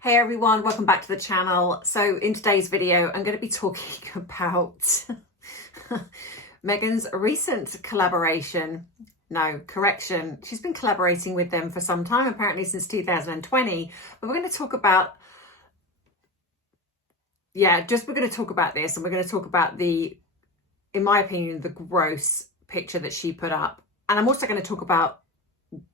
Hey everyone, welcome back to the channel. So in today's video, I'm going to be talking about Meghan's recent collaboration. No, correction. She's been collaborating with them for some time, apparently since 2020. But we're going to talk about, we're going to talk about this, and we're going to talk about the, in my opinion, the gross picture that she put up. And I'm also going to talk about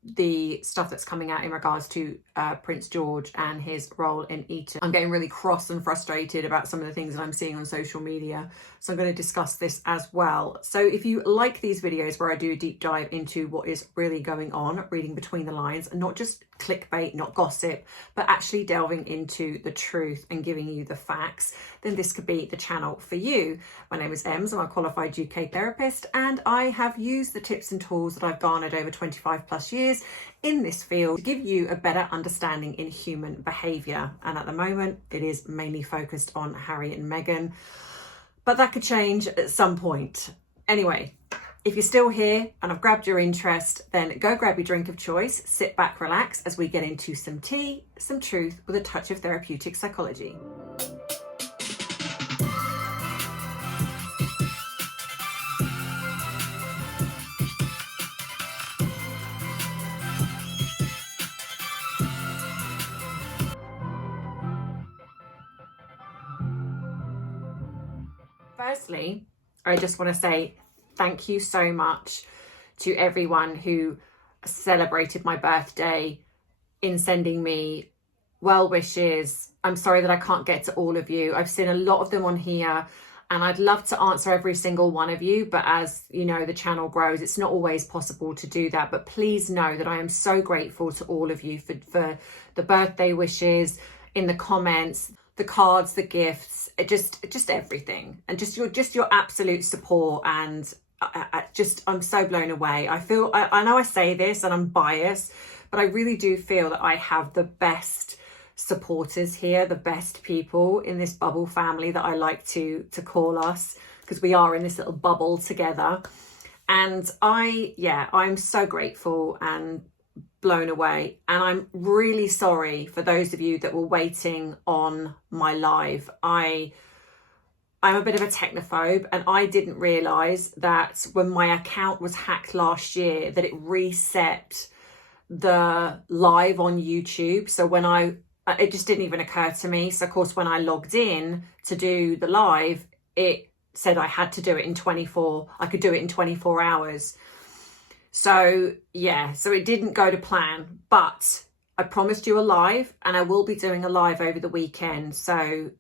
the stuff that's coming out in regards to Prince George and his role in Eton. I'm getting really cross and frustrated about some of the things that I'm seeing on social media, so I'm going to discuss this as well. So if you like these videos where I do a deep dive into what is really going on, reading between the lines, and not just clickbait, not gossip, but actually delving into the truth and giving you the facts, then this could be the channel for you. My name is Ems, I'm a qualified UK therapist, and I have used the tips and tools that I've garnered over 25 plus years in this field to give you a better understanding in human behaviour. And at the moment, it is mainly focused on Harry and Meghan, but that could change at some point. Anyway, if you're still here and I've grabbed your interest, then go grab your drink of choice, sit back, relax as we get into some tea, some truth with a touch of therapeutic psychology. Firstly, I just want to say thank you so much to everyone who celebrated my birthday in sending me well wishes. I'm sorry that I can't get to all of you. I've seen a lot of them on here and I'd love to answer every single one of you, but as you know, the channel grows, it's not always possible to do that. But please know that I am so grateful to all of you for the birthday wishes, in the comments, the cards, the gifts, just everything, and just your absolute support. And I'm so blown away. I know I say this and I'm biased, but I really do feel that I have the best supporters here, the best people in this bubble family that I like to call us, because we are in this little bubble together. And I'm so grateful and blown away. And I'm really sorry for those of you that were waiting on my live. I'm a bit of a technophobe, and I didn't realize that when my account was hacked last year that it reset the live on YouTube. So when it just didn't even occur to me. So of course, when I logged in to do the live, it said I had to do it I could do it in 24 hours. So so it didn't go to plan, but I promised you a live, and I will be doing a live over the weekend. So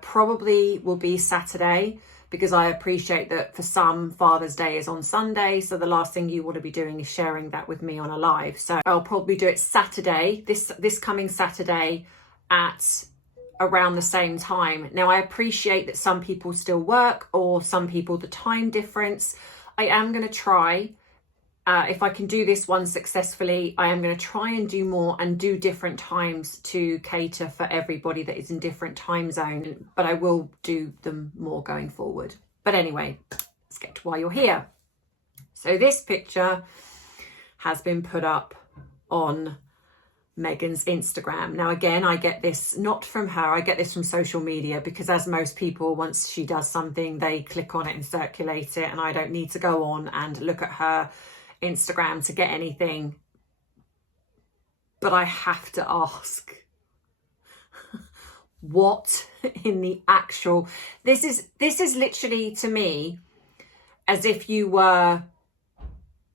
probably will be Saturday, because I appreciate that for some Father's Day is on Sunday. So the last thing you want to be doing is sharing that with me on a live. So I'll probably do it Saturday, this coming Saturday at around the same time. Now, I appreciate that some people still work, or some people the time difference. I am going to try. If I can do this one successfully, I am going to try and do more and do different times to cater for everybody that is in different time zones, but I will do them more going forward. But anyway, let's get to why you're here. So this picture has been put up on Meghan's Instagram. Now, again, I get this not from her, I get this from social media, because as most people, once she does something, they click on it and circulate it, and I don't need to go on and look at her Instagram to get anything. But I have to ask, what in the actual, this is literally, to me, as if you were,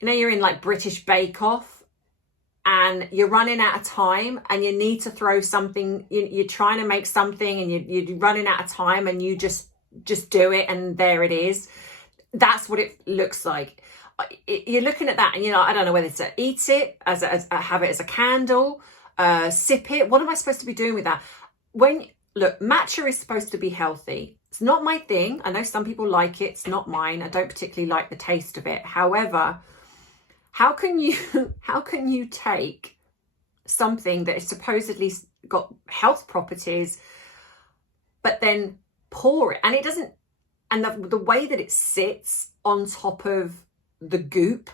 you're in like British Bake Off and you're running out of time and you need to throw something, you're trying to make something and you're running out of time, and you just do it, and there it is. That's what it looks like. You're looking at that and I don't know whether to eat it, have it as a candle, sip it. What am I supposed to be doing with that? Look, matcha is supposed to be healthy. It's not my thing. I know some people like it. It's not mine. I don't particularly like the taste of it. However, how can you take something that is supposedly got health properties, but then pour it, and it doesn't, and the way that it sits on top of the goop,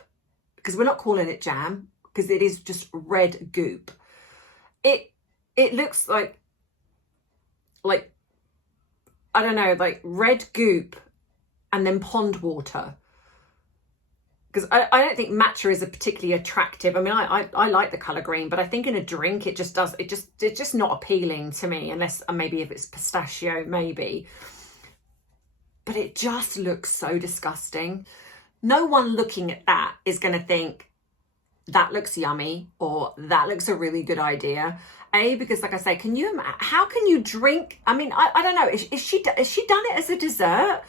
because we're not calling it jam, because it is just red goop. It looks like like, I don't know, like red goop and then pond water. Because I don't think matcha is a particularly attractive. I mean, I like the color green, but I think in a drink it's just not appealing to me, unless maybe if it's pistachio, maybe. But it just looks so disgusting. No one looking at that is going to think that looks yummy or that looks a really good idea. Because like I say, how can you drink? I mean, I don't know. Is she done it as a dessert?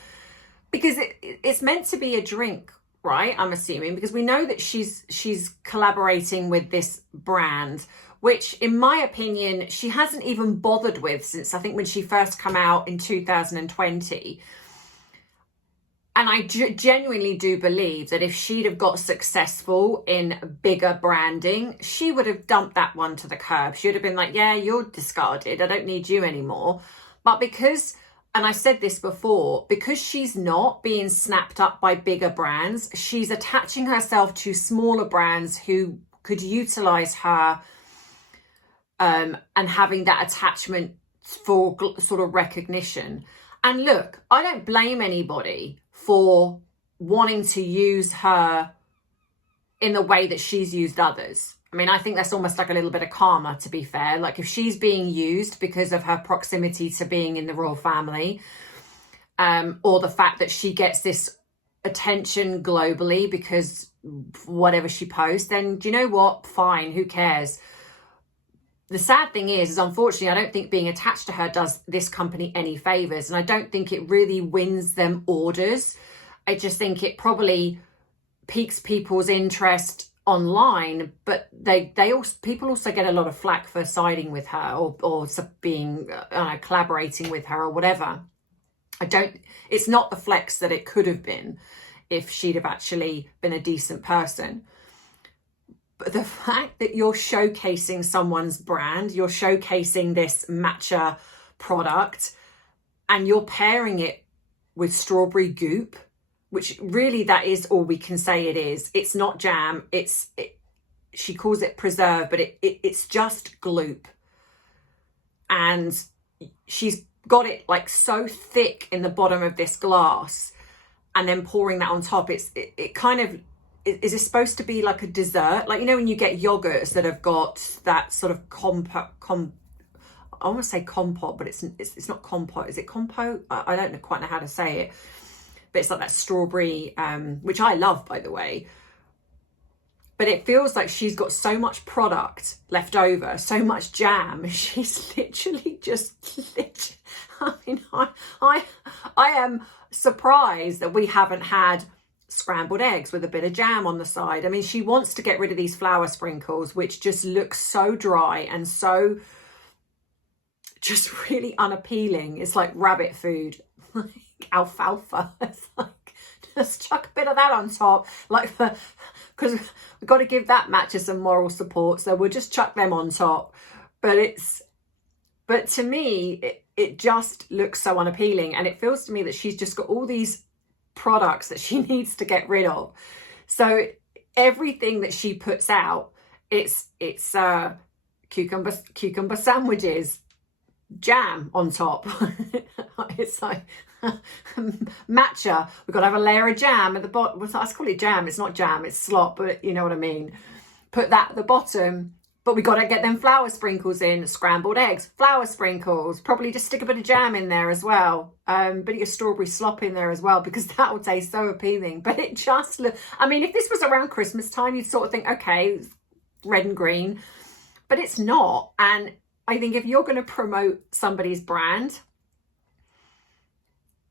Because it's meant to be a drink, right? I'm assuming, because we know that she's collaborating with this brand, which in my opinion, she hasn't even bothered with since I think when she first came out in 2020. And I genuinely do believe that if she'd have got successful in bigger branding, she would have dumped that one to the curb. She would have been like, yeah, you're discarded. I don't need you anymore. But because, and I said this before, because she's not being snapped up by bigger brands, she's attaching herself to smaller brands who could utilize her and having that attachment for sort of recognition. And look, I don't blame anybody for wanting to use her in the way that she's used others. I mean, I think that's almost like a little bit of karma, to be fair. Like if she's being used because of her proximity to being in the royal family, or the fact that she gets this attention globally because whatever she posts, then do you know what? Fine, who cares? The sad thing is unfortunately, I don't think being attached to her does this company any favors. And I don't think it really wins them orders. I just think it probably piques people's interest online, but people also get a lot of flack for siding with her or being collaborating with her or whatever. It's not the flex that it could have been if she'd have actually been a decent person. But the fact that you're showcasing someone's brand, you're showcasing this matcha product, and you're pairing it with strawberry goop, which really that is all we can say it is. It's not jam. She calls it preserve, but it's just gloop. And she's got it like so thick in the bottom of this glass and then pouring that on top. It kind of, is it supposed to be like a dessert? Like, you know, when you get yogurts that have got that sort of I want to say compote, but it's not compote. Is it compote? I don't quite know how to say it. But it's like that strawberry, which I love, by the way. But it feels like she's got so much product left over, so much jam. She's literally I mean, I am surprised that we haven't had scrambled eggs with a bit of jam on the side. I mean, she wants to get rid of these flour sprinkles, which just look so dry and so just really unappealing. It's like rabbit food, like alfalfa. It's like, just chuck a bit of that on top, like because we've got to give that matcha some moral support, so we'll just chuck them on top. But to me, it just looks so unappealing, and it feels to me that she's just got all these products that she needs to get rid of. So everything that she puts out, it's cucumber sandwiches, jam on top. It's like matcha, we've got to have a layer of jam at the bottom. I call it jam, it's not jam, it's slop, but you know what I mean. Put that at the bottom, but we got to get them flour sprinkles in. Scrambled eggs, flour sprinkles, probably just stick a bit of jam in there as well, bit of your strawberry slop in there as well, because that will taste so appealing. But it just I mean, if this was around Christmas time, you'd sort of think, okay, red and green, but it's not. And I think if you're going to promote somebody's brand,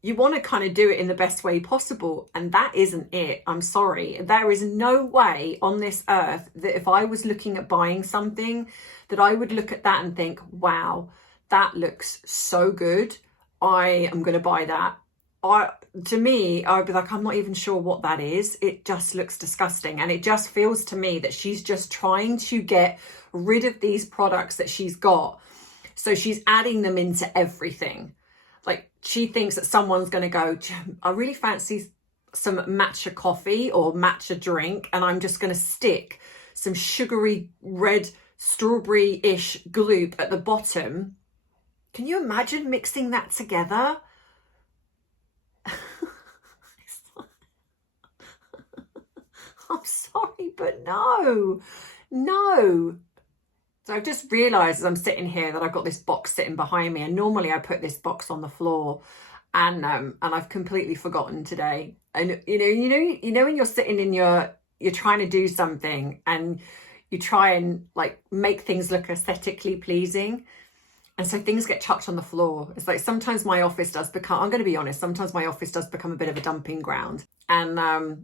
you want to kind of do it in the best way possible. And that isn't it. I'm sorry. There is no way on this earth that if I was looking at buying something, that I would look at that and think, wow, that looks so good. I am going to buy that. To me, I'd be like, I'm not even sure what that is. It just looks disgusting. And it just feels to me that she's just trying to get rid of these products that she's got. So she's adding them into everything. Like, she thinks that someone's going to go, I really fancy some matcha coffee or matcha drink, and I'm just going to stick some sugary red strawberry-ish gloop at the bottom. Can you imagine mixing that together? I'm sorry, but no. So I've just realised as I'm sitting here that I've got this box sitting behind me, and normally I put this box on the floor, and I've completely forgotten today. And you know when you're sitting in you're trying to do something and you try and like make things look aesthetically pleasing, and so things get chucked on the floor. It's like sometimes my office does become, I'm going to be honest, sometimes my office does become a bit of a dumping ground. So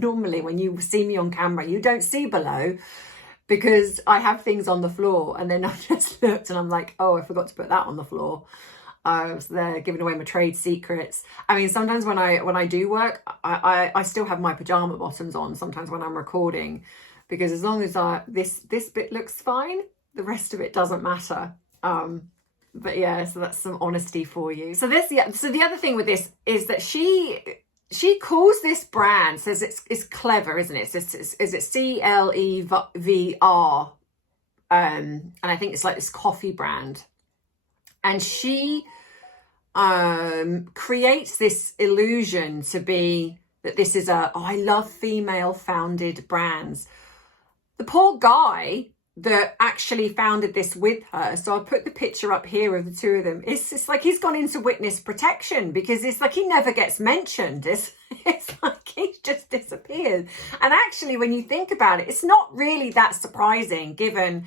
normally when you see me on camera, you don't see below because I have things on the floor, and then I just looked and I'm like, oh, I forgot to put that on the floor. I was there giving away my trade secrets. I mean, sometimes when I do work, I still have my pajama bottoms on sometimes when I'm recording, because as long as this bit looks fine, the rest of it doesn't matter. But yeah, so that's some honesty for you. So the other thing with this is that she calls this brand, says it's clever, isn't it? Is it CLEVR? And I think it's like this coffee brand. And she creates this illusion to be that this is I love female founded brands. The poor guy that actually founded this with her, so I'll put the picture up here of the two of them, it's like he's gone into witness protection, because it's like he never gets mentioned. It's like he just disappeared. And actually, when you think about it, it's not really that surprising, given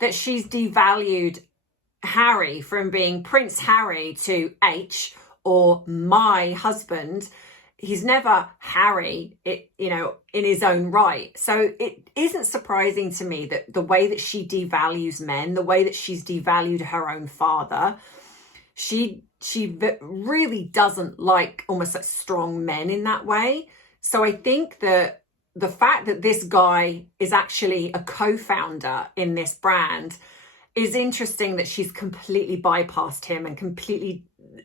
that she's devalued Harry from being Prince Harry to H, or my husband. He's never Harry, in his own right. So it isn't surprising to me that the way that she devalues men, the way that she's devalued her own father, she really doesn't like almost like strong men in that way. So I think that the fact that this guy is actually a co-founder in this brand is interesting, that she's completely bypassed him and completely,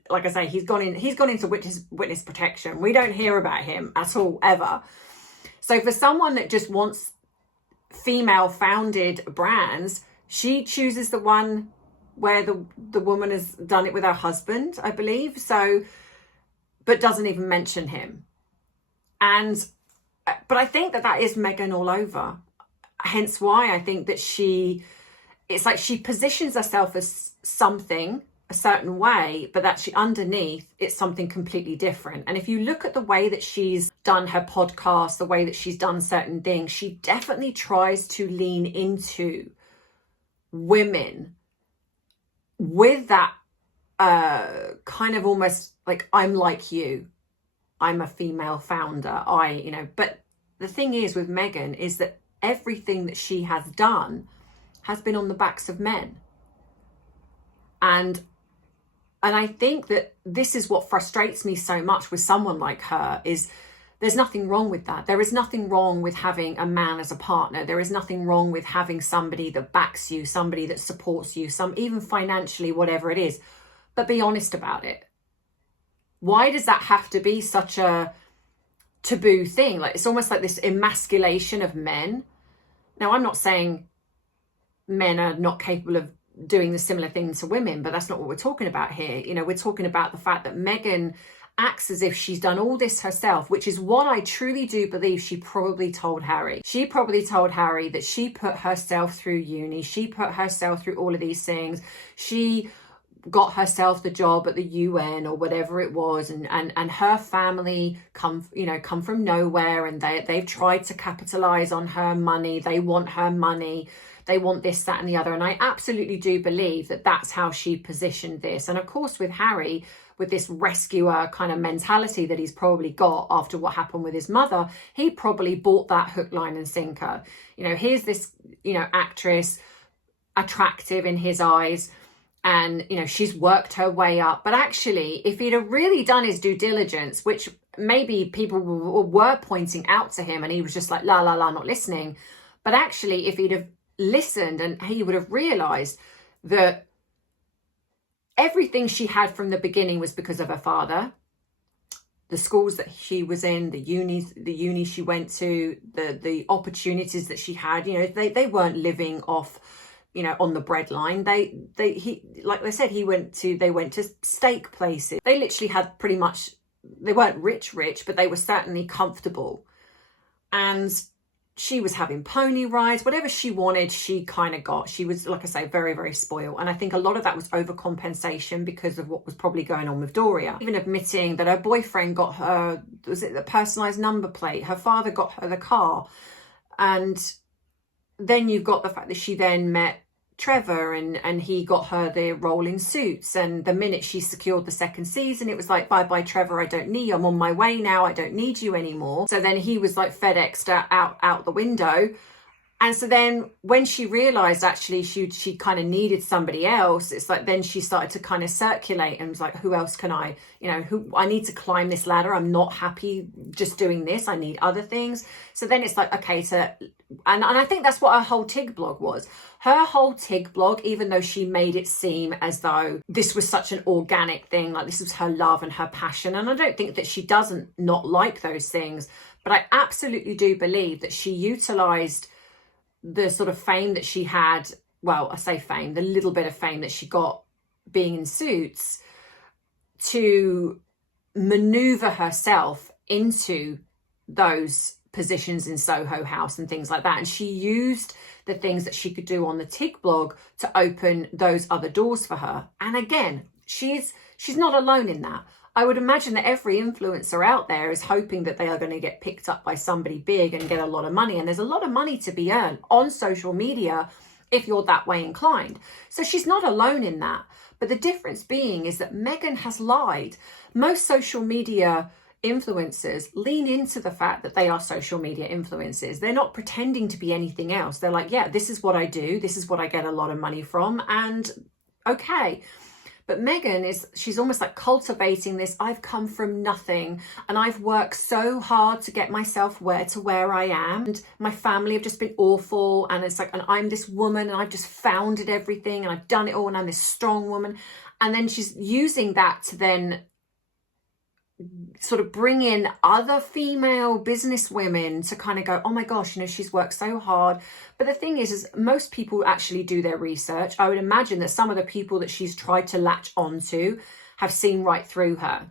like I say, he's gone into witness protection. We don't hear about him at all, ever. So for someone that just wants female founded brands, she chooses the one where the woman has done it with her husband, I believe. So, but doesn't even mention him. But I think that is Meghan all over. Hence why I think that it's like she positions herself as something a certain way, but actually underneath it's something completely different. And if you look at the way that she's done her podcast, the way that she's done certain things, she definitely tries to lean into women with that kind of almost like, I'm like you, I'm a female founder, but the thing is with Meghan is that everything that she has done has been on the backs of men. And I think that this is what frustrates me so much with someone like her, is there's nothing wrong with that. There is nothing wrong with having a man as a partner. There is nothing wrong with having somebody that backs you, somebody that supports you, even financially, whatever it is. But be honest about it. Why does that have to be such a taboo thing? Like, it's almost like this emasculation of men. Now, I'm not saying men are not capable of doing the similar thing to women, but that's not what we're talking about here. We're talking about the fact that Meghan acts as if she's done all this herself, which is what I truly do believe she probably told Harry. She probably told Harry that she put herself through uni, she put herself through all of these things, she got herself the job at the UN or whatever it was, and her family come from nowhere, and they've tried to capitalize on her money. They want her money. They want this, that, and the other. And I absolutely do believe that that's how she positioned this. And of course, with Harry, with this rescuer kind of mentality that he's probably got after what happened with his mother, he probably bought that hook, line, and sinker. Here's this, actress, attractive in his eyes, and, she's worked her way up. But actually, if he'd have really done his due diligence, which maybe people were pointing out to him, and he was just like, la, la, la, not listening. But actually, if he'd have listened, and he would have realized that everything she had from the beginning was because of her father, the schools that she was in, the uni she went to, the opportunities that she had, they weren't living off you know, on the breadline. Like they said, they went to steak places. They literally had pretty much, they weren't rich, but they were certainly comfortable. And she was having pony rides, whatever she wanted, she kind of got. She was, like I say, very, very spoiled. And I think a lot of that was overcompensation because of what was probably going on with Doria. Even admitting that her boyfriend got her, was it the personalised number plate? Her father got her the car. And then you've got the fact that she then met Trevor and he got her the role in Suits. And the minute she secured the second season, it was like, bye Trevor, I don't need you, I'm on my way now, I don't need you anymore. So then he was like FedExed out the window. And so then when she realized actually she kind of needed somebody else, it's like then she started to kind of circulate and was like, who else can I, you know, I need to climb this ladder. I'm not happy just doing this. I need other things. So then it's like, okay, and I think that's what her whole TIG blog was. Her whole TIG blog, even though she made it seem as though this was such an organic thing, like this was her love and her passion. And I don't think that she doesn't not like those things, but I absolutely do believe that she utilized the sort of fame that she had, well, I say fame, the little bit of fame that she got being in Suits, to maneuver herself into those positions in Soho House and things like that. And she used the things that she could do on the TIG blog to open those other doors for her. And again, she's not alone in that. I would imagine that every influencer out there is hoping that they are going to get picked up by somebody big and get a lot of money. And there's a lot of money to be earned on social media if you're that way inclined. So she's not alone in that. But the difference being is that Meghan has lied. Most social media influencers lean into the fact that they are social media influencers. They're not pretending to be anything else. They're like, yeah, this is what I do. This is what I get a lot of money from. And okay. But Meghan she's almost like cultivating this. I've come from nothing and I've worked so hard to get myself where I am. And my family have just been awful. And it's like, and I'm this woman and I've just founded everything and I've done it all and I'm this strong woman. And then she's using that to then sort of bring in other female business women to kind of go, oh my gosh, you know, she's worked so hard. But the thing is most people actually do their research. I would imagine that some of the people that she's tried to latch onto have seen right through her.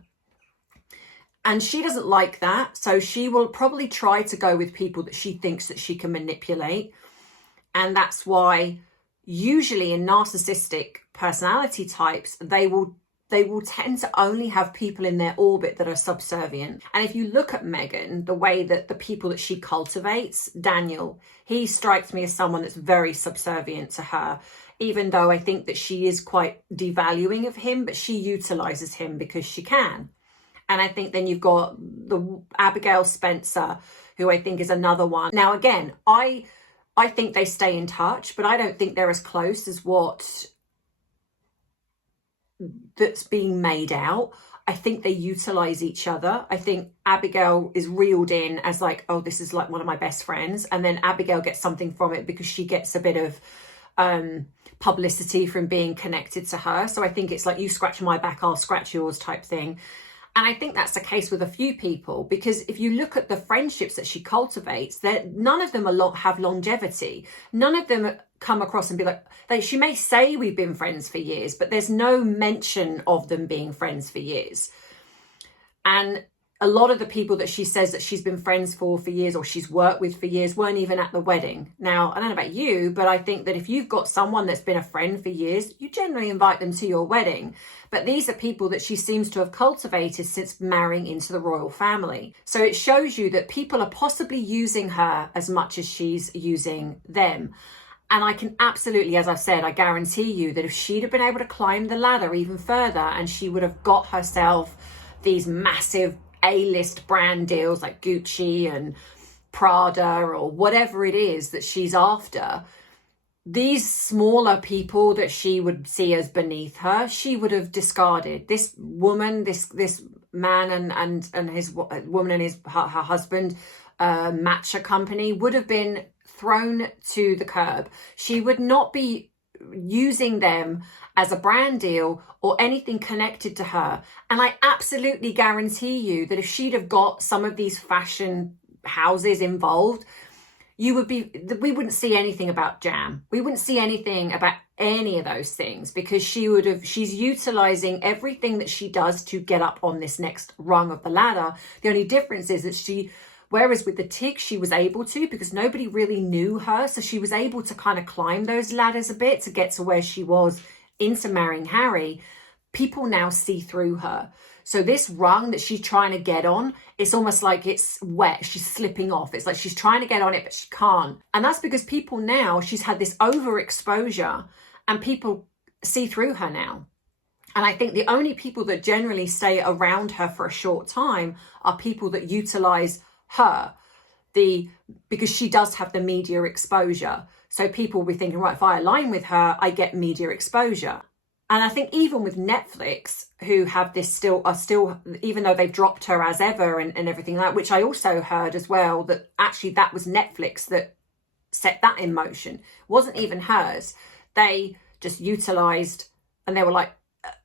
And she doesn't like that. So she will probably try to go with people that she thinks that she can manipulate. And that's why usually in narcissistic personality types, they will tend to only have people in their orbit that are subservient. And if you look at Meghan, the way that the people that she cultivates, Daniel, he strikes me as someone that's very subservient to her, even though I think that she is quite devaluing of him, but she utilizes him because she can. And I think then you've got the Abigail Spencer, who I think is another one. Now, again, I think they stay in touch, but I don't think they're as close as what that's being made out. I think they utilize each other. I think Abigail is reeled in as like, oh, this is like one of my best friends. And then Abigail gets something from it because she gets a bit of publicity from being connected to her. So I think it's like, you scratch my back, I'll scratch yours type thing. And I think that's the case with a few people, because if you look at the friendships that she cultivates, none of them have longevity. None of them come across and be like, she may say we've been friends for years, but there's no mention of them being friends for years. And a lot of the people that she says that she's been friends for years or she's worked with for years weren't even at the wedding. Now, I don't know about you, but I think that if you've got someone that's been a friend for years, you generally invite them to your wedding. But these are people that she seems to have cultivated since marrying into the royal family. So it shows you that people are possibly using her as much as she's using them. And I can absolutely, as I've said, I guarantee you that if she'd have been able to climb the ladder even further and she would have got herself these massive A-list brand deals like Gucci and Prada or whatever it is that she's after, these smaller people that she would see as beneath her, she would have discarded. This woman, this man and his woman and her husband, Matcha company would have been thrown to the curb. She would not be using them as a brand deal or anything connected to her. And I absolutely guarantee you that if she'd have got some of these fashion houses involved, we wouldn't see anything about jam. We wouldn't see anything about any of those things, because she's utilizing everything that she does to get up on this next rung of the ladder. The only difference is that whereas with the TIG, she was able to, because nobody really knew her. So she was able to kind of climb those ladders a bit to get to where she was into marrying Harry. People now see through her. So this rung that she's trying to get on, it's almost like it's wet. She's slipping off. It's like she's trying to get on it, but she can't. And that's because people now, she's had this overexposure and people see through her now. And I think the only people that generally stay around her for a short time are people that utilize her, because she does have the media exposure. So people will be thinking, right, if I align with her, I get media exposure. And I think even with Netflix, who have this are still, even though they've dropped her as ever and everything like that, which I also heard as well, that actually that was Netflix that set that in motion. It wasn't even hers. They just utilized, and they were like,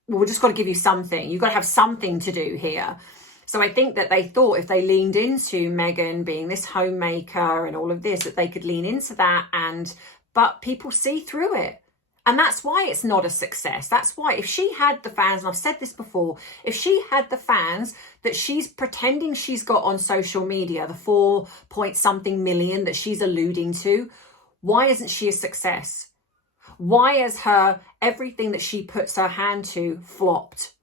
well, we're just got to give you something. You've got to have something to do here. So I think that they thought if they leaned into Meghan being this homemaker and all of this, that they could lean into that. But people see through it. And that's why it's not a success. That's why if she had the fans, and I've said this before, if she had the fans that she's pretending she's got on social media, the 4 point something million that she's alluding to, why isn't she a success? Why has everything that she puts her hand to flopped?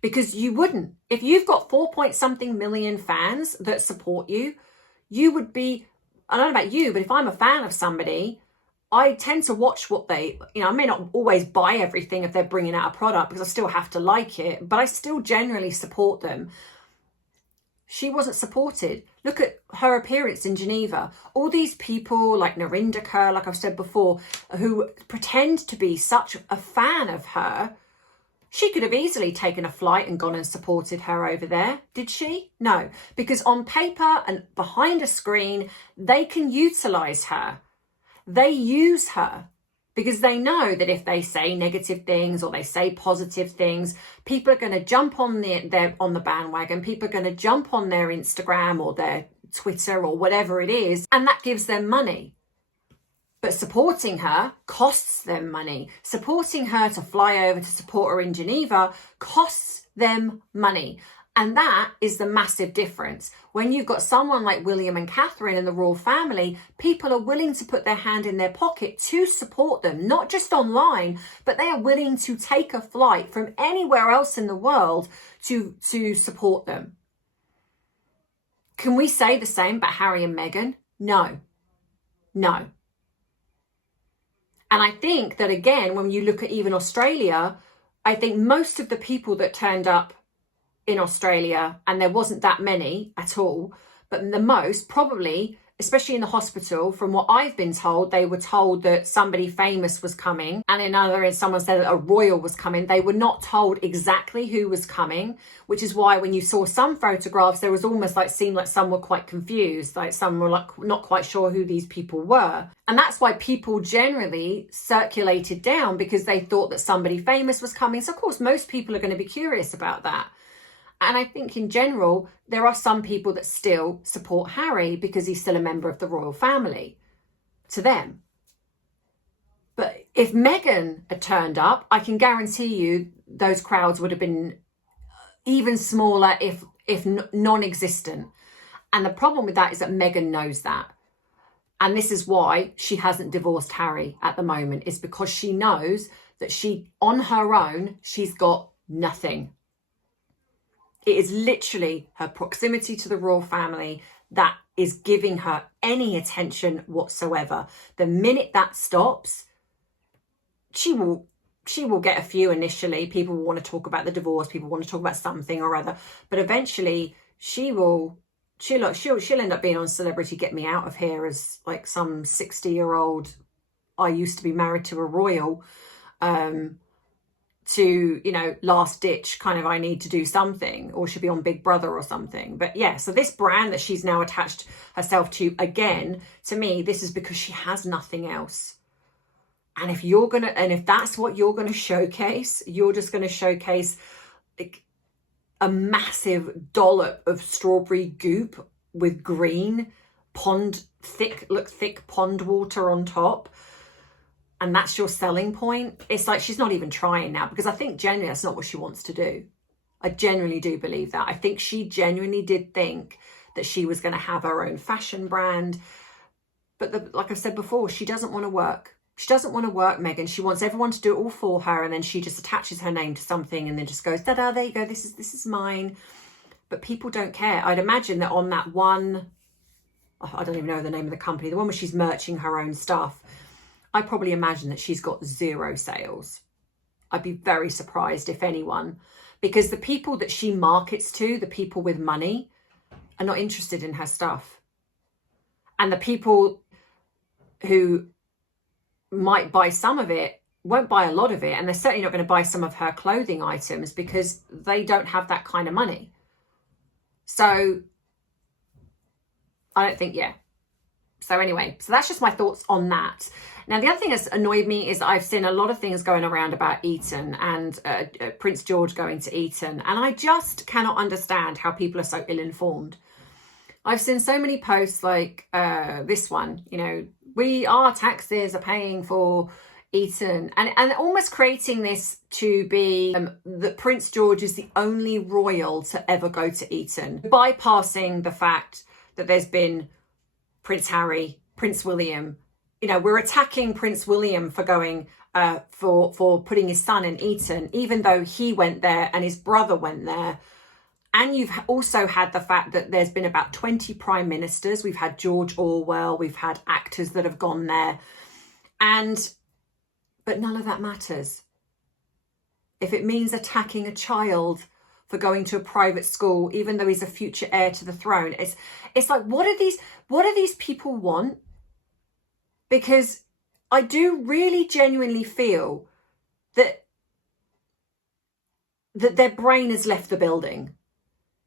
Because you wouldn't. If you've got 4 point something million fans that support you, you would be, I don't know about you, but if I'm a fan of somebody, I tend to watch what I may not always buy everything if they're bringing out a product, because I still have to like it, but I still generally support them. She wasn't supported. Look at her appearance in Geneva. All these people like Narinder Kaur, like I've said before, who pretend to be such a fan of her. She could have easily taken a flight and gone and supported her over there. Did she? No, because on paper and behind a screen, they can utilize her. They use her because they know that if they say negative things or they say positive things, people are going to jump on the bandwagon. People are going to jump on their Instagram or their Twitter or whatever it is, and that gives them money. But supporting her costs them money. Supporting her to fly over to support her in Geneva costs them money. And that is the massive difference. When you've got someone like William and Catherine and the royal family, people are willing to put their hand in their pocket to support them, not just online, but they are willing to take a flight from anywhere else in the world to support them. Can we say the same about Harry and Meghan? No. No. And I think that, again, when you look at even Australia, I think most of the people that turned up in Australia, and there wasn't that many at all, but the most probably, especially in the hospital, from what I've been told, they were told that somebody famous was coming, and in other someone said that a royal was coming. They were not told exactly who was coming, which is why when you saw some photographs, there was almost seemed like some were quite confused, like some were like not quite sure who these people were. And that's why people generally circulated down, because they thought that somebody famous was coming. So of course, most people are going to be curious about that. And I think in general, there are some people that still support Harry because he's still a member of the royal family to them. But if Meghan had turned up, I can guarantee you those crowds would have been even smaller, if non-existent. And the problem with that is that Meghan knows that. And this is why she hasn't divorced Harry at the moment, is because she knows that on her own, she's got nothing. It is literally her proximity to the royal family that is giving her any attention whatsoever. The minute that stops, she will get a few initially. People will want to talk about the divorce. People want to talk about something or other. But eventually she'll end up being on Celebrity Get Me Out of Here as like some 60-year-old, I used to be married to a royal, to, last ditch kind of, I need to do something, or she'll be on Big Brother or something. But yeah, so this brand that she's now attached herself to, again, to me, this is because she has nothing else. And if that's what you're going to showcase, you're just going to showcase like a massive dollop of strawberry goop with green thick pond water on top, and that's your selling point. It's like she's not even trying now, because I think genuinely that's not what she wants to do. I genuinely do believe that. I think she genuinely did think that she was going to have her own fashion brand. But like I've said before, she doesn't want to work. She doesn't want to work, Meghan. She wants everyone to do it all for her, and then she just attaches her name to something and then just goes, da-da, there you go, this is mine. But people don't care. I'd imagine that on that one, I don't even know the name of the company, the one where she's merching her own stuff, I probably imagine that she's got 0 sales. I'd be very surprised if anyone, because the people that she markets to, the people with money, are not interested in her stuff. And the people who might buy some of it won't buy a lot of it, and they're certainly not going to buy some of her clothing items because they don't have that kind of money. So I don't think, yeah. So anyway, so that's just my thoughts on that. Now, the other thing that's annoyed me is I've seen a lot of things going around about Eton and Prince George going to Eton, and I just cannot understand how people are so ill-informed. I've seen so many posts like this one, you know, our taxes are paying for Eton, and almost creating this to be that Prince George is the only royal to ever go to Eton, bypassing the fact that there's been Prince Harry, Prince William. You know, we're attacking Prince William for going for putting his son in Eton, even though he went there and his brother went there. And you've also had the fact that there's been about 20 prime ministers. We've had George Orwell, we've had actors that have gone there, but none of that matters. If it means attacking a child for going to a private school, even though he's a future heir to the throne, it's like, what do these people want? Because I do really genuinely feel that their brain has left the building.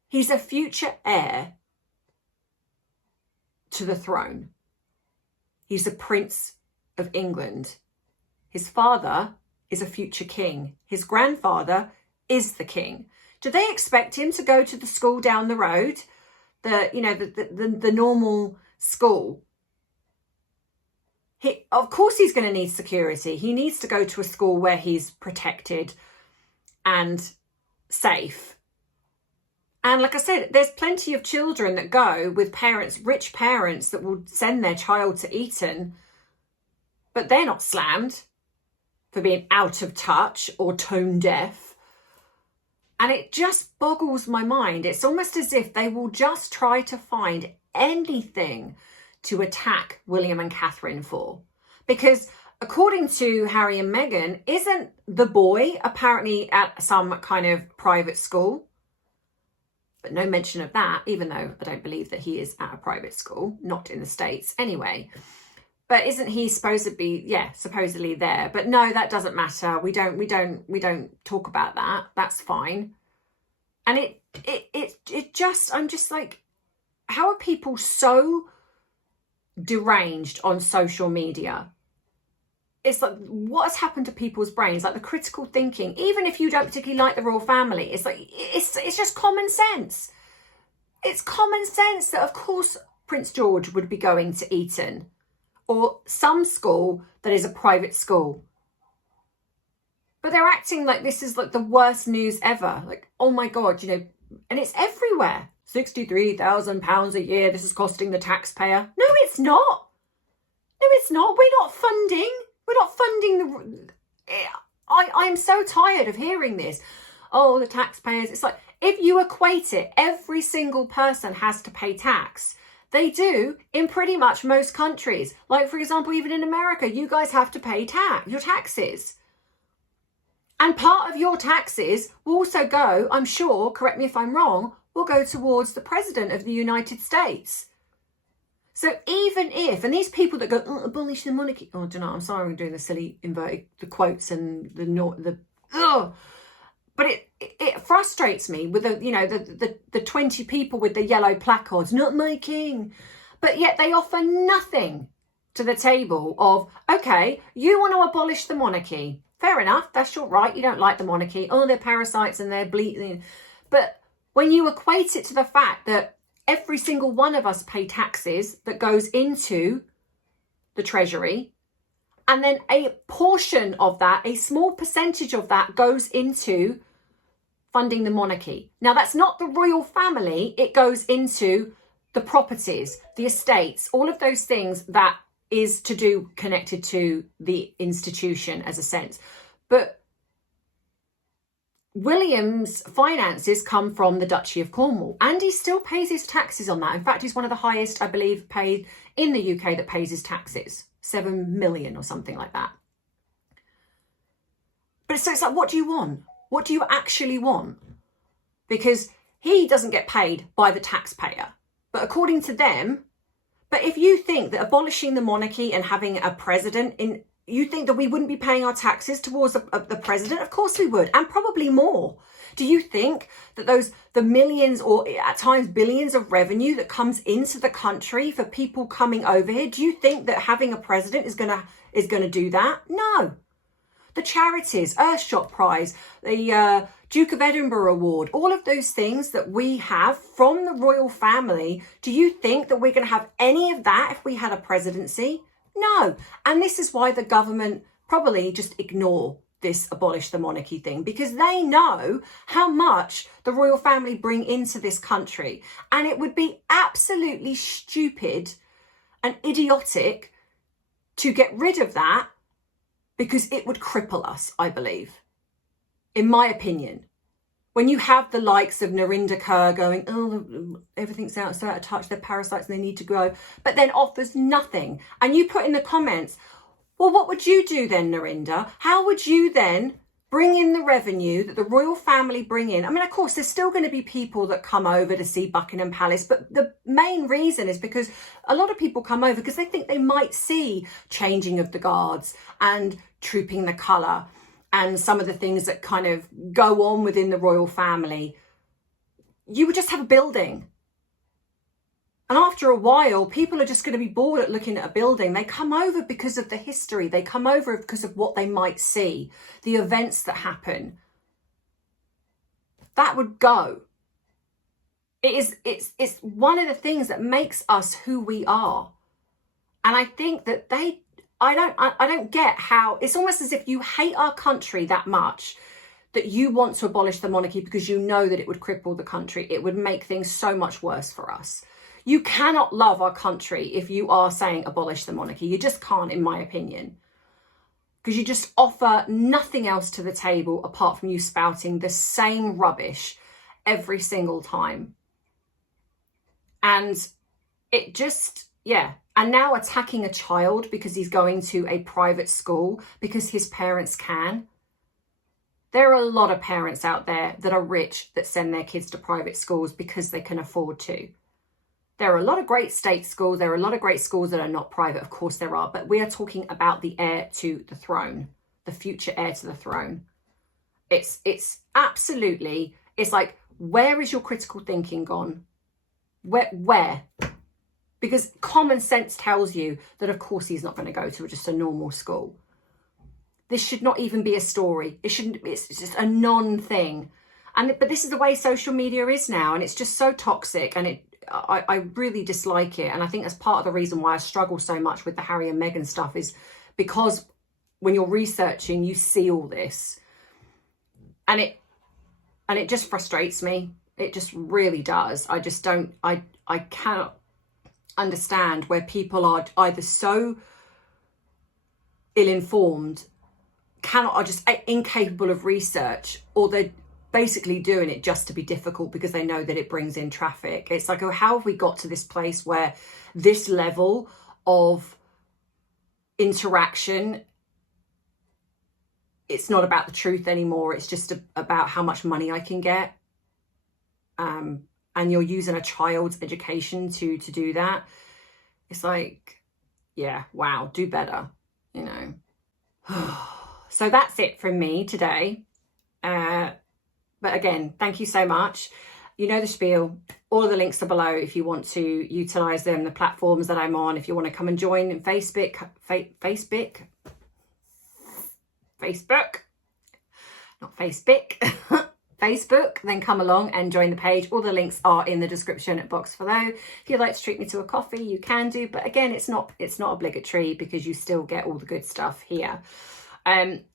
He's a future heir to the throne. He's a Prince of England. His father is a future king. His grandfather is the king. Do they expect him to go to the school down the road? The normal school? Of course he's going to need security. He needs to go to a school where he's protected and safe. And like I said, there's plenty of children that go with parents, rich parents, that will send their child to Eton, but they're not slammed for being out of touch or tone deaf. And it just boggles my mind. It's almost as if they will just try to find anything to attack William and Catherine for. Because according to Harry and Meghan, isn't the boy apparently at some kind of private school? But no mention of that, even though I don't believe that he is at a private school, not in the States anyway. But isn't he supposed to be, supposedly there? But no, that doesn't matter. We don't talk about that. That's fine. And I'm just like, how are people so deranged on social media? It's like, what has happened to people's brains? Like the critical thinking, even if you don't particularly like the royal family, it's like, it's just common sense. It's common sense that of course Prince George would be going to Eton or some school that is a private school. But they're acting like this is like the worst news ever. Like, oh my God, and it's everywhere. £63,000 a year. This is costing the taxpayer. No, it's not. No, it's not. We're not funding I'm so tired of hearing this. Oh, the taxpayers. It's like, if you equate it, every single person has to pay tax. They do in pretty much most countries. Like, for example, even in America, you guys have to pay your taxes. And part of your taxes will also go, I'm sure, correct me if I'm wrong, will go towards the President of the United States. So even if, and these people that go, abolish the monarchy, I don't know, I'm sorry I'm doing the silly inverted, the quotes and but it frustrates me with the 20 people with the yellow placards, not my king. But yet they offer nothing to the table of, okay, you want to abolish the monarchy. Fair enough, that's your right, you don't like the monarchy. Oh, they're parasites and they're bleeding. But when you equate it to the fact that every single one of us pay taxes that goes into the Treasury. And then a portion of that, a small percentage of that, goes into funding the monarchy. Now, that's not the royal family. It goes into the properties, the estates, all of those things that is to do connected to the institution as a sense. But William's finances come from the Duchy of Cornwall, and he still pays his taxes on that. In fact, he's one of the highest, I believe, paid in the UK that pays his taxes, 7 million or something like that. But so it's like, what do you want? What do you actually want? Because he doesn't get paid by the taxpayer, but according to them. But if you think that abolishing the monarchy and having a president in, you think that we wouldn't be paying our taxes towards the president? Of course we would, and probably more. Do you think that the millions or at times billions of revenue that comes into the country for people coming over here, do you think that having a president is gonna do that? No. The charities, Earthshot Prize, the Duke of Edinburgh Award, all of those things that we have from the royal family, do you think that we're going to have any of that if we had a presidency? No. And this is why the government probably just ignore this abolish the monarchy thing, because they know how much the royal family bring into this country. And it would be absolutely stupid and idiotic to get rid of that, because it would cripple us, I believe, in my opinion. When you have the likes of Narendra Kaur going, oh, everything's out of touch, they're parasites and they need to grow, but then offers nothing. And you put in the comments, well, what would you do then, Narendra? How would you then bring in the revenue that the royal family bring in? I mean, of course, there's still going to be people that come over to see Buckingham Palace, but the main reason is because a lot of people come over because they think they might see changing of the guards and trooping the colour and some of the things that kind of go on within the royal family. You would just have a building. And after a while, people are just going to be bored at looking at a building. They come over because of the history. They come over because of what they might see, the events that happen. That would go. It's one of the things that makes us who we are. And I think that I don't get how, it's almost as if you hate our country that much that you want to abolish the monarchy because you know that it would cripple the country. It would make things so much worse for us. You cannot love our country if you are saying abolish the monarchy. You just can't, in my opinion. Because you just offer nothing else to the table apart from you spouting the same rubbish every single time. And it just, yeah. And now attacking a child because he's going to a private school because his parents can. There are a lot of parents out there that are rich that send their kids to private schools because they can afford to. There are a lot of great state schools. There are a lot of great schools that are not private. Of course there are. But we are talking about the heir to the throne, the future heir to the throne. It's absolutely, it's like, where is your critical thinking gone? Where? Because common sense tells you that, of course, he's not going to go to just a normal school. This should not even be a story. It shouldn't. It's just a non-thing. But this is the way social media is now, and it's just so toxic. And I really dislike it. And I think that's part of the reason why I struggle so much with the Harry and Meghan stuff, is because when you're researching, you see all this, and it just frustrates me. It just really does. I just don't. I cannot understand where people are either so ill-informed, are just incapable of research, or they're basically doing it just to be difficult because they know that it brings in traffic. It's like, oh, how have we got to this place where this level of interaction, it's not about the truth anymore, it's just about how much money I can get. And you're using a child's education to do that. It's like, yeah, wow, do better, you know. So that's it from me today. But again, thank you so much. You know the spiel. All of the links are below if you want to utilize them, the platforms that I'm on. If you want to come and join in Facebook, not Facebook. Facebook, then come along and join the page. All the links are in the description box below. If you'd like to treat me to a coffee, you can do, but again, it's not obligatory because you still get all the good stuff here.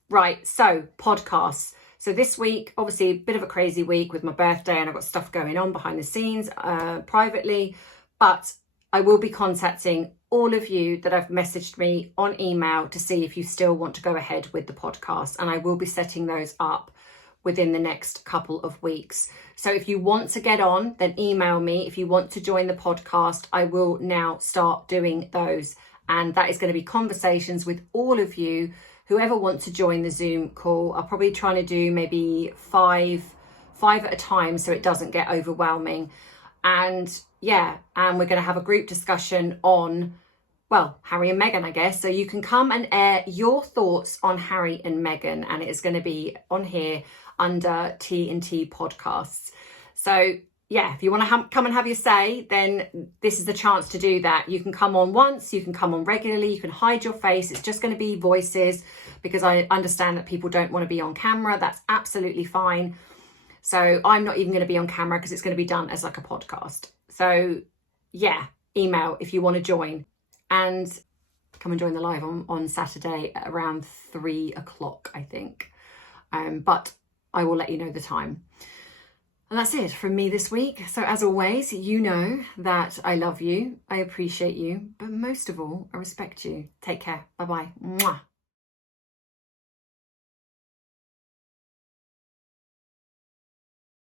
Right, so podcasts. So this week, obviously a bit of a crazy week with my birthday, and I've got stuff going on behind the scenes privately, but I will be contacting all of you that have messaged me on email to see if you still want to go ahead with the podcast, and I will be setting those up within the next couple of weeks. So if you want to get on, then email me. If you want to join the podcast, I will now start doing those, and that is going to be conversations with all of you whoever want to join the Zoom call. I'll probably try to do maybe five at a time so it doesn't get overwhelming. And yeah, and we're going to have a group discussion on, well, Harry and Meghan, I guess. So you can come and air your thoughts on Harry and Meghan, and it is going to be on here under TandT podcasts. So yeah, if you want to come and have your say, then this is the chance to do that. You can come on once, you can come on regularly, you can hide your face. It's just going to be voices because I understand that people don't want to be on camera. That's absolutely fine. So I'm not even going to be on camera because it's going to be done as like a podcast. So yeah, email if you want to join, and come and join the live on Saturday at around 3 o'clock, I think. But I will let you know the time. And that's it from me this week. So as always, you know that I love you, I appreciate you, but most of all, I respect you. Take care. Bye-bye. Mwah.